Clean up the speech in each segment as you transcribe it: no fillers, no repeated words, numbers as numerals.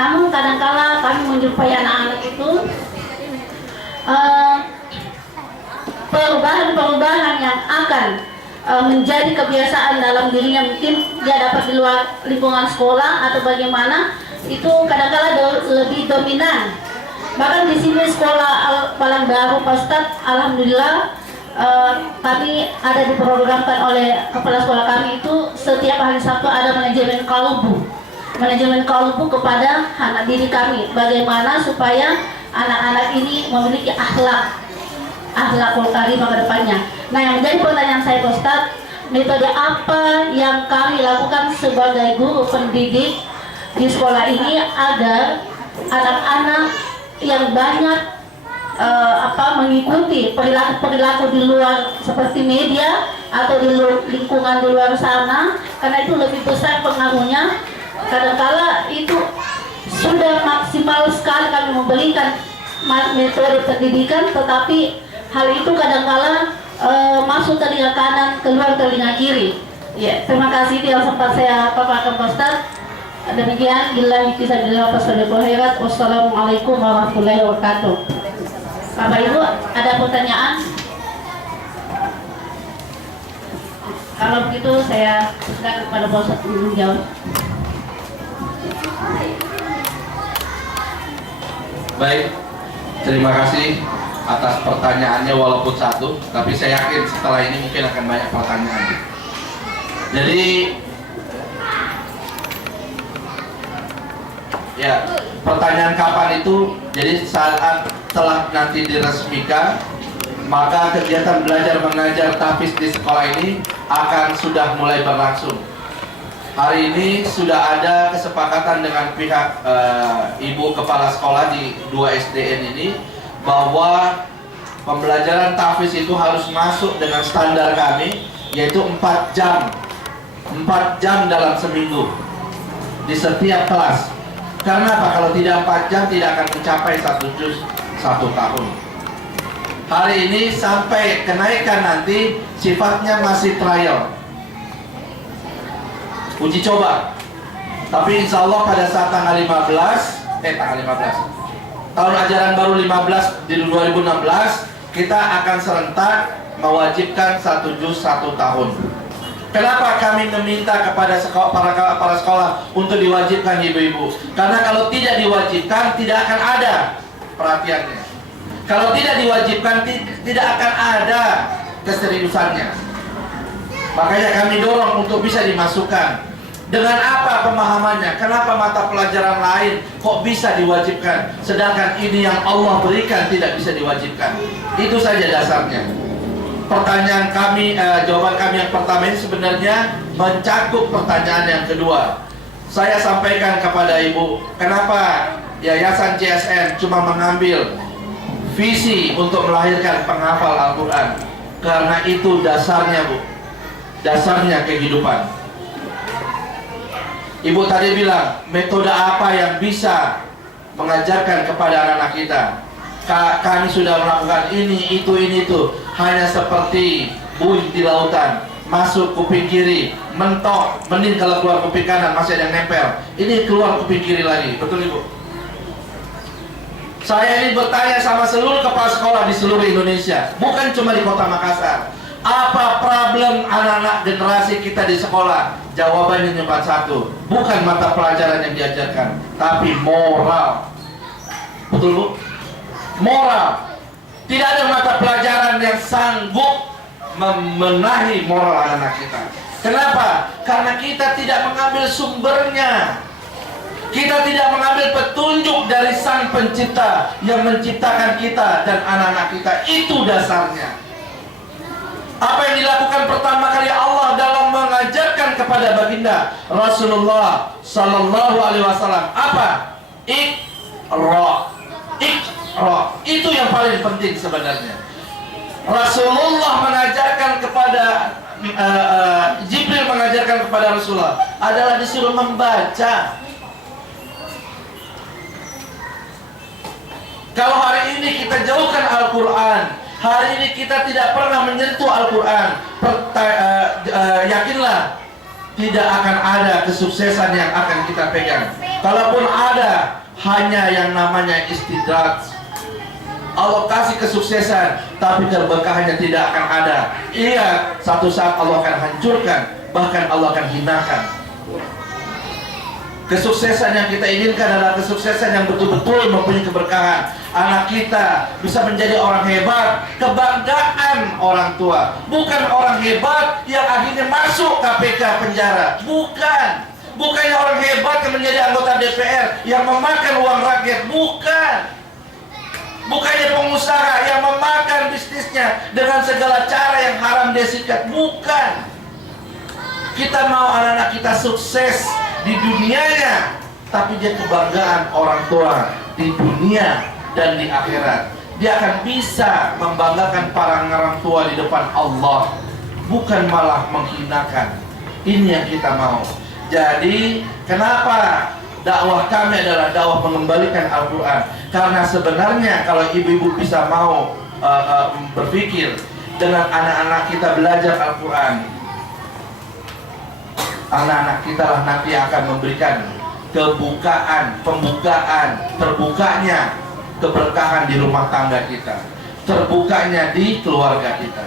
Namun kadangkala kami menjumpai anak-anak itu eh, perubahan-perubahan yang akan menjadi kebiasaan dalam dirinya, mungkin dia dapat di luar lingkungan sekolah atau bagaimana, itu kadang-kala lebih dominan. Bahkan di sini sekolah Palang Baru Pak Ustadz, alhamdulillah kami ada diprogramkan oleh kepala sekolah kami itu setiap hari Sabtu ada manajemen kalbu kepada anak didik kami, bagaimana supaya anak-anak ini memiliki akhlakul karimah ke depannya. Nah, yang menjadi pertanyaan saya Pak Ustadz, metode apa yang kami lakukan sebagai guru pendidik di sekolah ini agar anak-anak yang banyak mengikuti perilaku di luar seperti media atau di lingkungan di luar sana, karena itu lebih besar pengaruhnya. Kadangkala itu sudah maksimal sekali kami memberikan metode pendidikan, tetapi hal itu kadangkala masuk telinga kanan, keluar telinga kiri. Ya, terima kasih yang sempat saya paparkan Pak Ustadz. Demikian, billahi fisabilillah wassalamualaikum khairat. Wassalamualaikum warahmatullahi wabarakatuh. Bapak Ibu, ada pertanyaan? Kalau begitu saya silakan kepada Pak Ustadz menjawab. Baik, terima kasih atas pertanyaannya walaupun satu, tapi saya yakin setelah ini mungkin akan banyak pertanyaan. Jadi ya, pertanyaan kapan itu, jadi saat telah nanti diresmikan, maka kegiatan belajar mengajar tahfiz di sekolah ini akan sudah mulai berlangsung. Hari ini sudah ada kesepakatan dengan pihak ibu kepala sekolah di 2 SDN ini bahwa pembelajaran tahfiz itu harus masuk dengan standar kami, yaitu 4 jam 4 jam dalam seminggu di setiap kelas. Karena apa? Kalau tidak 4 jam tidak akan mencapai 1 juz 1 tahun. Hari ini sampai kenaikan nanti sifatnya masih trial, uji coba. Tapi insya Allah pada saat tanggal 15 tahun ajaran baru 15 di 2016 kita akan serentak mewajibkan 1 juz 1 tahun. Kenapa kami meminta kepada para sekolah untuk diwajibkan, ibu-ibu? Karena kalau tidak diwajibkan tidak akan ada perhatiannya. Kalau tidak diwajibkan tidak akan ada keseriusannya. Makanya kami dorong untuk bisa dimasukkan. Dengan apa pemahamannya? Kenapa mata pelajaran lain kok bisa diwajibkan, sedangkan ini yang Allah berikan tidak bisa diwajibkan? Itu saja dasarnya. Pertanyaan kami, jawaban kami yang pertama ini sebenarnya mencakup pertanyaan yang kedua. Saya sampaikan kepada ibu, kenapa Yayasan CSN cuma mengambil visi untuk melahirkan penghafal Al-Quran? Karena itu dasarnya, Bu. Dasarnya kehidupan. Ibu tadi bilang, metode apa yang bisa mengajarkan kepada anak-anak kita? Kami sudah melakukan ini, itu. Hanya seperti buih di lautan, masuk kuping kiri, mentok, mending kalau keluar kuping kanan masih ada yang nempel. Ini keluar kuping kiri lagi, betul Ibu? Saya ini bertanya sama seluruh kepala sekolah di seluruh Indonesia, bukan cuma di Kota Makassar. Apa problem anak-anak generasi kita di sekolah? Jawabannya cuma satu, bukan mata pelajaran yang diajarkan, tapi moral. Betul Bu? Moral. Tidak ada mata pelajaran yang sanggup membenahi moral anak-anak kita. Kenapa? Karena kita tidak mengambil sumbernya. Kita tidak mengambil petunjuk dari Sang Pencipta yang menciptakan kita dan anak-anak kita. Itu dasarnya. Apa yang dilakukan pertama kali Allah dalam mengajarkan kepada baginda Rasulullah Sallallahu Alaihi Wasallam apa? Iqra. Itu yang paling penting sebenarnya. Rasulullah mengajarkan kepada Jibril mengajarkan kepada Rasulullah adalah disuruh membaca. Kalau hari ini kita jauhkan Al-Quran, hari ini kita tidak pernah menyentuh Al-Quran, yakinlah tidak akan ada kesuksesan yang akan kita pegang. Kalaupun ada, hanya yang namanya istidrak. Allah kasih kesuksesan, tapi keberkahannya tidak akan ada. Iya, satu saat Allah akan hancurkan, bahkan Allah akan hinakan. Kesuksesan yang kita inginkan adalah kesuksesan yang betul-betul mempunyai keberkahan. Anak kita bisa menjadi orang hebat, kebanggaan orang tua. Bukan orang hebat yang akhirnya masuk KPK penjara. Bukannya orang hebat yang menjadi anggota DPR yang memakan uang rakyat. Bukannya pengusaha yang memakan bisnisnya dengan segala cara yang haram dia sikat. Bukan. Kita mau anak-anak kita sukses di dunianya, tapi dia kebanggaan orang tua di dunia dan di akhirat. Dia akan bisa membanggakan para orang tua di depan Allah, bukan malah menghinakan. Ini yang kita mau. Jadi kenapa dakwah kami adalah dakwah mengembalikan Al-Quran? Karena sebenarnya kalau ibu-ibu bisa mau berpikir dengan anak-anak kita belajar Al-Quran, anak-anak kita lah nanti akan memberikan terbukanya keberkahan di rumah tangga kita, terbukanya di keluarga kita.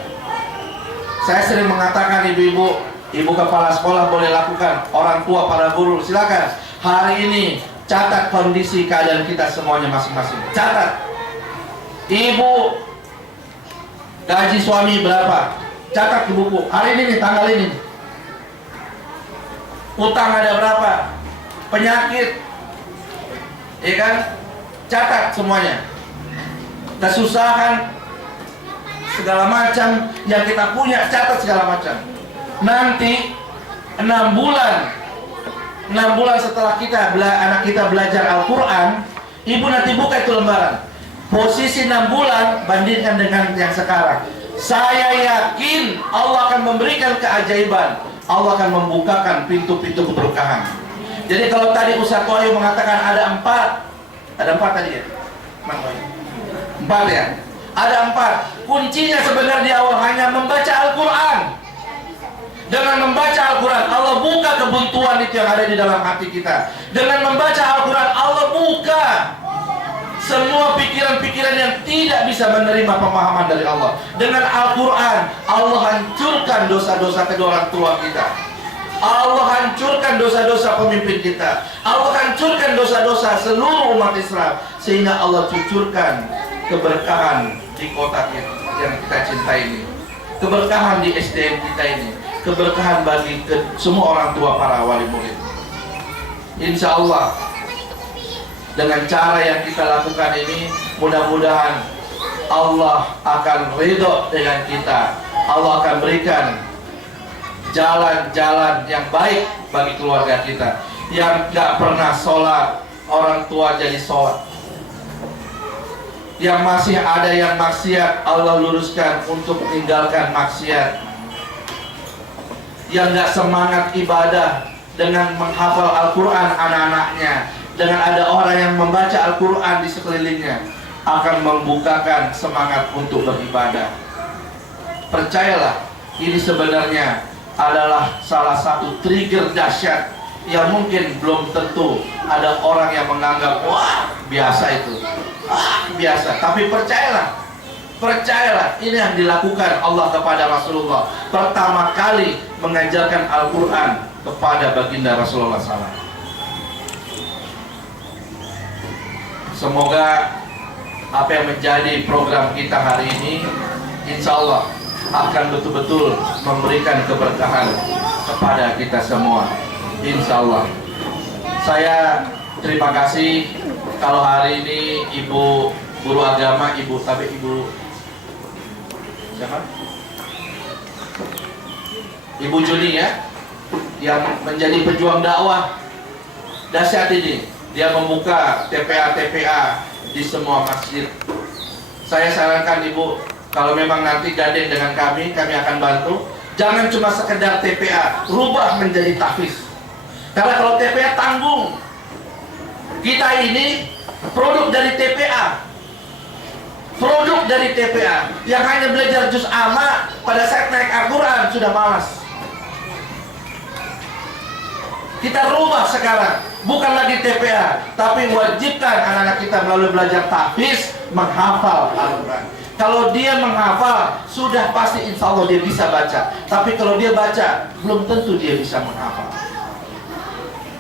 Saya sering mengatakan ibu kepala sekolah boleh lakukan, orang tua, para guru silakan hari ini catat kondisi keadaan kita semuanya masing-masing. Catat, ibu gaji suami berapa, catat di buku. Hari ini nih, tanggal ini, utang ada berapa, penyakit, ya kan, catat semuanya. Kesusahan segala macam yang kita punya, catat segala macam. Nanti 6 bulan setelah anak kita belajar Al-Quran, ibu nanti buka itu lembaran. Posisi 6 bulan bandingkan dengan yang sekarang. Saya yakin Allah akan memberikan keajaiban. Allah akan membukakan pintu-pintu keberkahan. Jadi kalau tadi Ustaz Wahyu mengatakan ada 4 tadi ya? 4 ya? Ada 4. Kuncinya sebenarnya di awal hanya membaca Al-Quran. Dengan membaca Al-Quran, Allah buka kebuntuan itu yang ada di dalam hati kita. Dengan membaca Al-Quran, Allah buka semua pikiran-pikiran yang tidak bisa menerima pemahaman dari Allah. Dengan Al-Quran, Allah hancurkan dosa-dosa kedua orang tua kita. Allah hancurkan dosa-dosa pemimpin kita. Allah hancurkan dosa-dosa seluruh umat Islam. Sehingga Allah cucurkan keberkahan di kota yang kita cintai ini, keberkahan di SDM kita ini, keberkahan bagi semua orang tua para wali murid. Insya Allah dengan cara yang kita lakukan ini, mudah-mudahan Allah akan ridho dengan kita. Allah akan berikan jalan-jalan yang baik bagi keluarga kita. Yang gak pernah sholat, orang tua jadi sholat. Yang masih ada yang maksiat, Allah luruskan untuk meninggalkan maksiat. Yang gak semangat ibadah dengan menghafal Al-Quran anak-anaknya, dengan ada orang yang membaca Al-Quran di sekelilingnya, akan membukakan semangat untuk beribadah. Percayalah, ini sebenarnya adalah salah satu trigger dahsyat yang mungkin belum tentu ada orang yang menganggap wah biasa itu, biasa. Tapi percayalah, ini yang dilakukan Allah kepada Rasulullah. Pertama kali mengajarkan Al-Quran kepada baginda Rasulullah SAW. Semoga apa yang menjadi program kita hari ini, insya Allah akan betul-betul memberikan keberkahan kepada kita semua, insya Allah. Saya terima kasih kalau hari ini Ibu Guru Agama, Ibu siapa? Ibu Juni ya, yang menjadi pejuang dakwah dahsyat ini. Dia membuka TPA di semua masjid. Saya sarankan Ibu, kalau memang nanti gandeng dengan kami akan bantu. Jangan cuma sekedar TPA, rubah menjadi tahfiz. Karena kalau TPA tanggung, kita ini produk dari TPA. Produk dari TPA yang hanya belajar juz amma pada saat naik Al-Quran sudah malas. Kita rubah sekarang, bukan lagi TPA, tapi wajibkan anak-anak kita melalui belajar tahfiz menghafal Al-Quran. Kalau dia menghafal, sudah pasti insya Allah dia bisa baca. Tapi kalau dia baca, belum tentu dia bisa menghafal.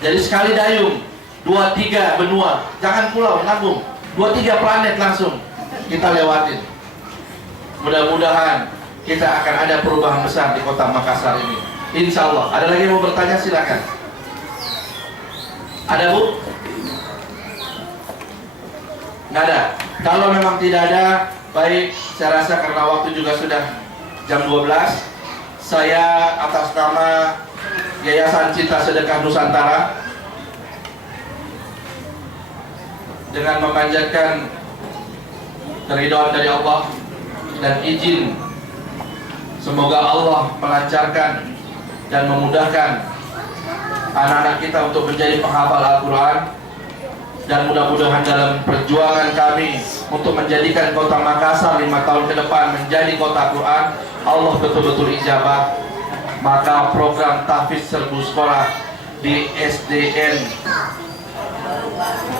Jadi sekali dayung, 2-3 benua, jangan pulau, nanggung, 2-3 planet langsung kita lewatin. Mudah-mudahan kita akan ada perubahan besar di kota Makassar ini. Insya Allah. Ada lagi yang mau bertanya, silakan. Ada Bu? Nggak ada. Kalau memang tidak ada, baik, saya rasa karena waktu juga sudah jam 12, saya atas nama Yayasan Cinta Sedekah Nusantara dengan memanjatkan keridhaan dari Allah dan izin, semoga Allah melancarkan dan memudahkan anak-anak kita untuk menjadi penghafal Al-Quran, dan mudah-mudahan dalam perjuangan kami untuk menjadikan kota Makassar 5 tahun ke depan menjadi kota Quran, Allah betul-betul ijabah. Maka program tahfiz serbu sekolah di SDN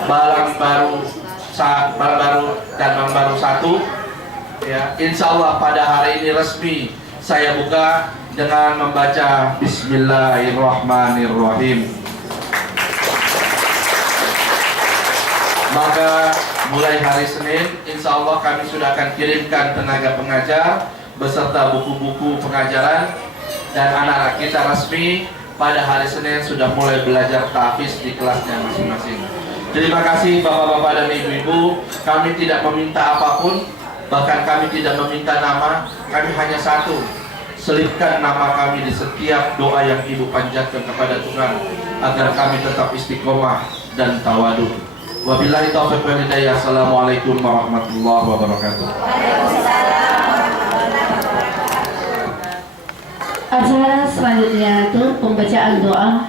Balang Baru dan Balang Baru 1, ya, insya Allah pada hari ini resmi saya buka dengan membaca Bismillahirrahmanirrahim. Maka mulai hari Senin, insya Allah kami sudah akan kirimkan tenaga pengajar beserta buku-buku pengajaran, dan anak-anak kita resmi pada hari Senin sudah mulai belajar tahfiz di kelasnya masing-masing. Terima kasih bapak-bapak dan ibu-ibu. Kami tidak meminta apapun, bahkan kami tidak meminta nama. Kami hanya satu, selipkan nama kami di setiap doa yang ibu panjatkan kepada Tuhan, agar kami tetap istiqomah dan tawadu. Wabillahi taufiq wal hidayah. Assalamualaikum warahmatullahi wabarakatuh. Acara selanjutnya itu pembacaan doa.